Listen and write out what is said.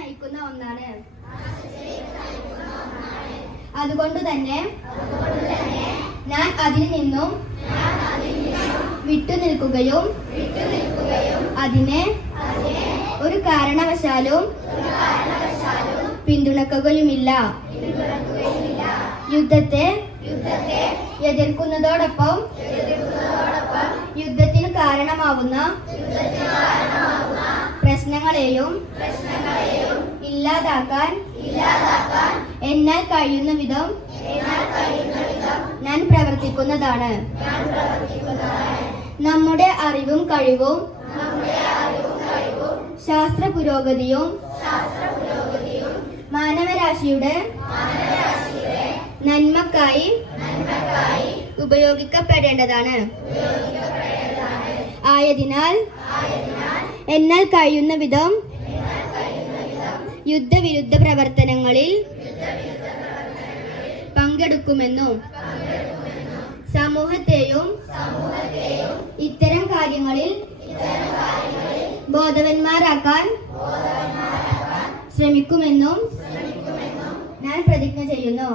ഒന്നാണ്. അതുകൊണ്ട് തന്നെ ഞാൻ അതിൽ നിന്നും വിട്ടുനിൽക്കുകയും അതിനെ ഒരു കാരണവശാലും പിന്തുണക്കുകയുമില്ല. യുദ്ധത്തെ എതിർക്കുന്നതോടൊപ്പം യുദ്ധത്തിന് കാരണമാവുന്ന പ്രശ്നങ്ങളെയും ഇല്ലാതാക്കാൻ എന്നാൽ കഴിയുന്ന വിധം ഞാൻ പ്രവർത്തിക്കുന്നതാണ്. നമ്മുടെ അറിവും കഴിവും ശാസ്ത്ര പുരോഗതിയും മാനവരാശിയുടെ നന്മക്കായി ഉപയോഗിക്കപ്പെടേണ്ടതാണ്. ആയതിനാൽ എന്നാൽ കഴിയുന്ന വിധം യുദ്ധവിരുദ്ധ പ്രവർത്തനങ്ങളിൽ പങ്കെടുക്കുമെന്നും സമൂഹത്തെയും ഇത്തരം കാര്യങ്ങളിൽ ബോധവന്മാരാക്കാൻ ശ്രമിക്കുമെന്നും ഞാൻ പ്രതിജ്ഞ ചെയ്യുന്നു.